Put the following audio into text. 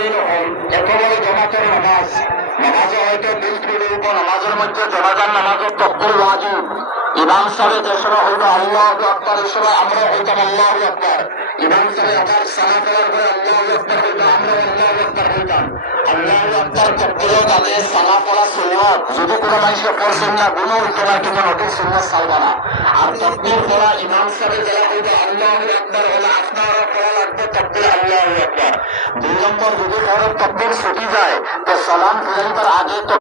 siren হল এত বড় জমাতের নামাজ নামাজে হয়তো দিল ফিরে উপর নামাজের মধ্যে জনাজান নামাজের তকবীর ওয়াজিব ইমাম সাহেব যে সময় হইতো আল্লাহু আকবার এই সময় আমরা হইতাম আল্লাহু আকবার ইমাম সাহেব আবার সালাত করার পরে আল্লাহু আকবার হইতো আমরা আল্লাহু আকবার হইতাম আল্লাহু আকবার তকবীরের বাদে সালাত পড়া সুন্নাত যদি কোনো মানুষকে পড়ছেন না গুনাহ হইতো না কিন্তু নতুন সুন্নাত সালবা না আর তকবীর পড়া ইমাম সাহেব যারা হইতো আল্লাহু আকবার হলো আপনারা পড়া লাগবে তকবীর আল্লাহু আকবার দুই নম্বর যদি কারো তকবীর ছুটি যায় তো সালাম ফিরাইবার আগে